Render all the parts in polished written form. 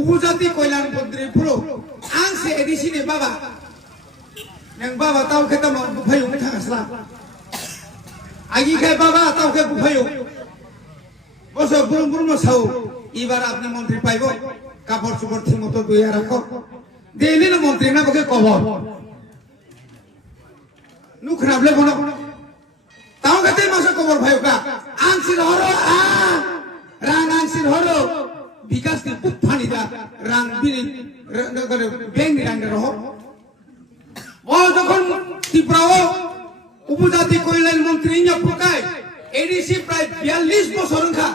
উপজাতি কল্যাণ মন্ত্রী পুরো আংসে এডিসিনি বাবা nang baba tau kita mau bufayo kita kasla agi kai baba tau ke bufayo boso burung burung mau ibar apni মন্ত্রী পাইবো কাপড় চোপড় ঠিক মতো ধুইয়া রাখো দিলি না মন্ত্রী না বকে কবর নু খারাপলে বনো তাও কেতে মাসে কবর ভাইও কা আনসির হরো রাং আনসির হরো বিকাশ কে পুফানি দা রাং বিনি বেং রাং রহ ও যখন ত্রিপুরাও উপজাতি কল্যাণ মন্ত্রী ইঞ্জা প্রকায় এডিসি প্রায় 42 বছর খা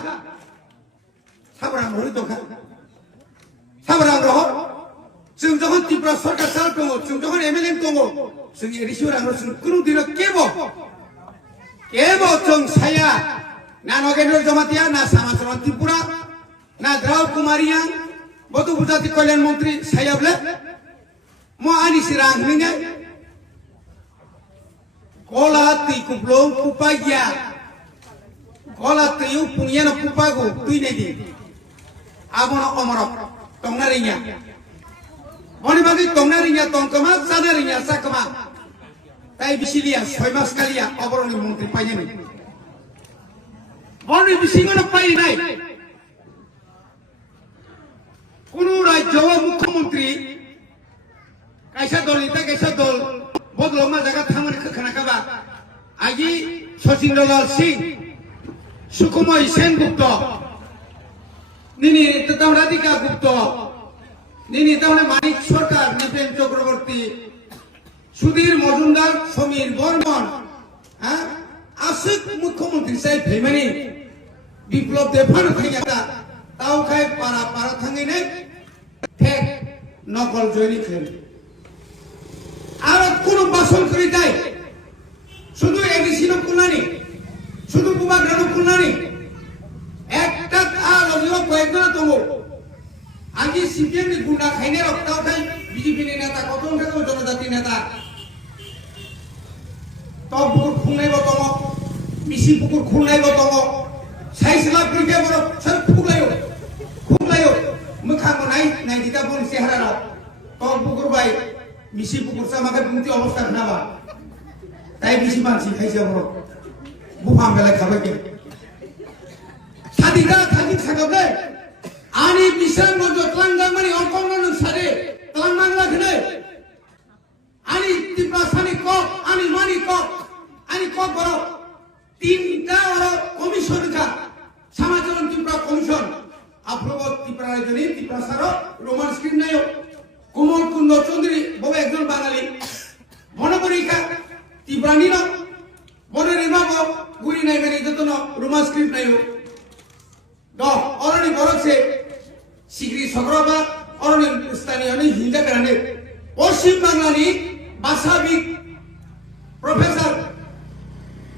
সাবরাং হরি দখা সাবরাং রহ जों যখন ত্রিপুরা সরকার চাল দङ जों যখন এমএলএ দङ जों एडिसि रां जों कुनु दिन केबो जों साया ना नगेन्द्र जमातिया ना सामासरन ত্রিপুরা ना द्राव कुमारिया बतु उपजाति कल्याण मंत्री सायाबले म आनि सिरां हिने कोला ति कुप्लो पुपागिया कोला तियु पुनिया न पुपागु तुइने दि आबन अमरक तंगनारिया बनि बागै तंगनारिया तंकमा सानारिया साकमा ताइ बिसिलिया 6 मास कालिया अबरनि मंत्री पाइने बनि बिसिङनो पाइ नाय कुनु राज्य मुख्यमंत्री कैसा दल नेता कैसा दल बदलमा जागा थांमोन खोनाखाबा आगि सचिन्द्रलाल सिंह सुकुमय सेनगुप्त निनि ततावराधिका गुप्त निनि तावने मानिक सरकार निपेन चक्रवर्ती सुधीर मजुमदार समीर बर्मन आसुक मुख्यमंत्री साहेब फेमानि विप्लव देफान थांगाता तावखाय पारा पारा थांगिने फेक नकल जयनि खेल আর কোন বাসন করে যায় শুধু এডিসিনো কুনানি শুধু কুমাগ্রানো কুনানি একটা আর অন্য কয়েকজন দङ আগে সিপিএম नि গুন্ডা খাইনে রক্তাও খাই বিজেপি नि নেতা কতজন থাকো জনজাতি নেতা তবুর খুনাইব দङ মিসি পুকুর খুনাইব দङ সাইসলা কইকে বড় সব খুলাইও মুখাম নাই নাই দিতা বন চেহারা তবুর ভাই मिसी पुकुर सामाके बुंति अवस्था खनाबा ताइ बिसि मानसि खाइसे बरो बुफाम बेला खाबाके सादिगा थागि थागबले आनि बिसां मजो तलांगामानि अरकंगन सारे तलांगांला खने आनि तिप्रा सानि क आनि मानि क आनि क बरो तीनटा और कमिशन का समाजन तिप्रा कमिशन अप्रूव तिप्रा राजनी तिप्रा सारो रोमान स्क्रीन नायो कुमल कुंड चौधरी बबे একজন বাঙালি বনপরিকা তিব্রানি ন বনের বাবু গুরি নাই মেরে যতন রোমান স্ক্রিপ্ট নাই দ অরণি বরছে সিগরি সগরবা অরণি স্থানীয় নি হিন্দা কারণে পশ্চিম বাংলানি ভাষাবিদ প্রফেসর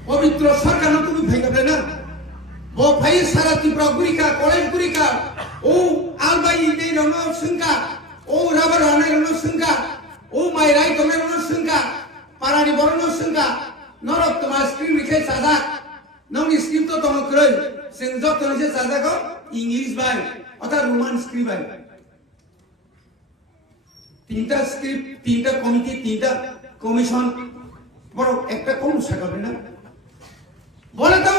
পবিত্র সরকার তুমি ভাইগাবে না ব ভাই সারা ত্রিপুরা গুরিকা কলেজ গুরিকা ও আলবাই নেই রং সংকা ओ राबर राने रनो संगा ओ माय राय तमे रनो संगा पारानि बरनो संगा नरक तमा स्क्रीन लिखे सादा नंनि स्क्रिप्ट तो तम करय जों जतन से सादा को इंग्लिश बाय अथा रोमान स्क्रिप्ट बाय तीनटा स्क्रिप्ट तीनटा कमिटी तीनटा कमिशन बड़ একটা কোন সাকাবে না বলে তো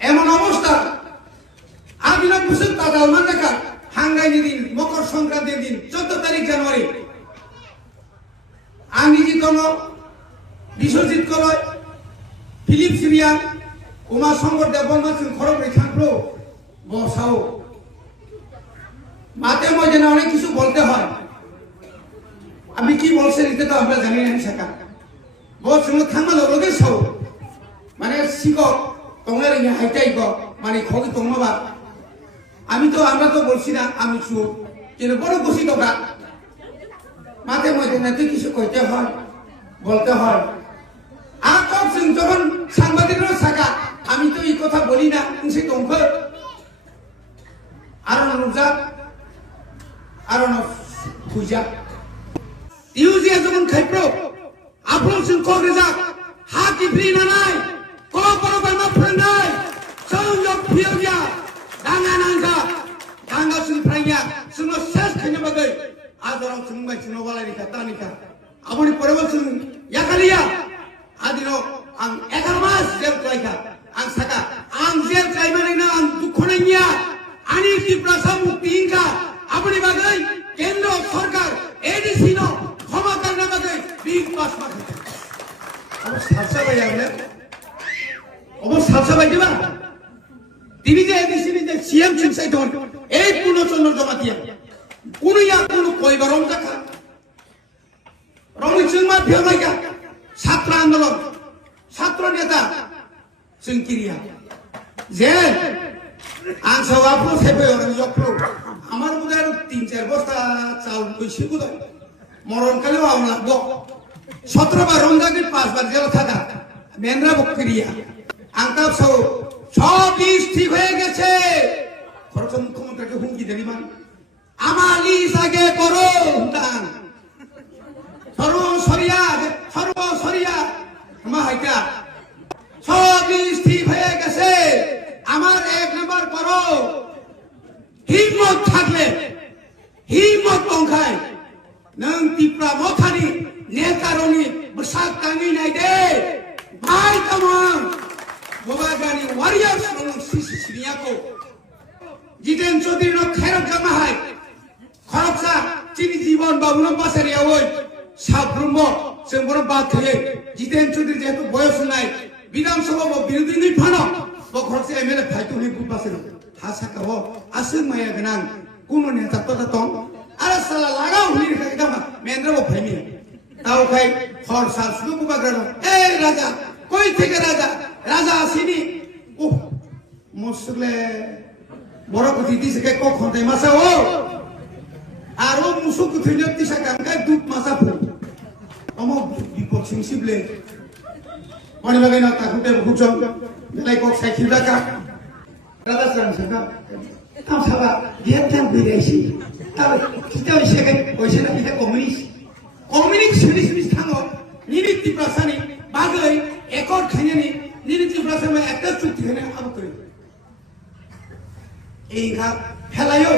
এমন অবস্থা আবিনা বুঝে তাদাল মানকা হাঙ্গাইনি দিন মকর সংক্রান্তির দিন 14 তারিখ জানুয়ারি আঙ্গিজি তম বিশ্বজিৎ কলয় ফিলিপ সিরিয়ান উমা শঙ্কর দেববর্মা जों খরব রেখাংপ্রো বসাও মাতে মজে না অনেক কিছু বলতে হয় আমি কি বলছেন এটা তো আমরা জানি না শেখা বস जों থামা লগে সাও মানে শিকক তোমরা ইয়া হাইটাই গো মানে খগি তোমবা আমি তো আমরা তো বলছি না আমি চুপ কিন্তু বড় খুশি তোমরা মাঝে মধ্যে না তুই কিছু কইতে হয় বলতে হয় আর তখন যখন সাংবাদিকরা থাকা আমি তো এই কথা বলি না সে তোমাকে আর অনুজা আর পূজা ইউজিয়া যখন খাইপ্রো আপন সিং কংগ্রেসা হাকি ফ্রি না নাই ক বড় বামা ফ্রেন্ড নাই সংযোগ ফিরিয়া ডাঙ্গা নাঙ্গা ডাঙ্গা Singh Adarok sumbai chinowala nika tanika. Aboni porewal sum yakalia. Adino ang 11 mas jail kaika. Ang saka ang jail kai mane na ang dukhonaiya. Ani Tripura mukti inka. Aboni bagai kendra sarkar ADC no ক্ষমা karna bagai big pass ma. Abo sabsa bai agle. Abo sabsa bai diba. তিনি যে ADC ni je CM chinsai don. এই পূর্ণচন্দ্র জমাতিয়া কোন ইয়া কোন কইবার রমজাখা রমিচুংমা ফেলাইকা ছাত্র আন্দোলন ছাত্র নেতা সিংকিরিয়া যে আনসাওয়াপু সেবে অরজপ্রো আমার বুদার 3-4 বস্তা চাউল কইছি বুদার মরণকালেও আম লাগবো 17 বার রমজাকে 5 বার জেল থাকা মেনরা বকরিয়া আঙ্কাপ সব ঠিক হয়ে গেছে খরচ মুখ্যমন্ত্রীকে হুমকি দেনি মানে আমার লিস আগে করো দান সর্বসরিয়া আমার হাইটা সব লিস ঠিক হয়ে গেছে আমার 1 নাম্বার করো হিম্মত থাকলে হিম্মত পঙ্খায় নং ত্রিপুরা মথানি নেতারনি বসাক টাঙ্গি নাই দে ভাই কামান গোবাগানি ওয়ারিয়ার্স নং সিসিনিয়াকো জিতেন চৌধুরী নো খায়রত জামা হাই খরচা চিনি জীবন বাবুনো বাসারিয়া ওই সাব্রহ্ম সেমবর বাদ থেকে জিতেন চৌধুরী যেহেতু বয়স নাই বিধানসভা বিরোধী নি ফানো ব খরচা এমএলএ ফাইটু নি বুবাসেন হাসাকা ও আসুন মায়া গনান কোন নেতা তো তং আরে সালা লাগাও হুলি কাইদামা মেন্দ্র ও ফাইমি তাও খাই খরচা শুধু বুবাগ্রানো এই রাজা কই থেকে রাজা আসিনি ও মুসলে বড় কথা দিছে কে কখন তাই মাসা ও আর ও মুসুক থইলে দিশা কাঙ্কাই দুধ মাসা ফু অমো বিপদ সিংসিবলে মনে লাগে না কাকুতে খুচম বেলাই কক সাইকেল রাখা রাজা সারা তাম সাবা গেতাম বিরাইছি তবে কিতা হইছে কে কইছে না এটা কমিউনিস্ট সিরিজ থাঙ্গো নিরি ত্রিপুরাসানি বাগৈ একর খাইনি নিরি ত্রিপুরাসানি একটা চুক্তি হনে আব করে এই ঘা ফেলায়ও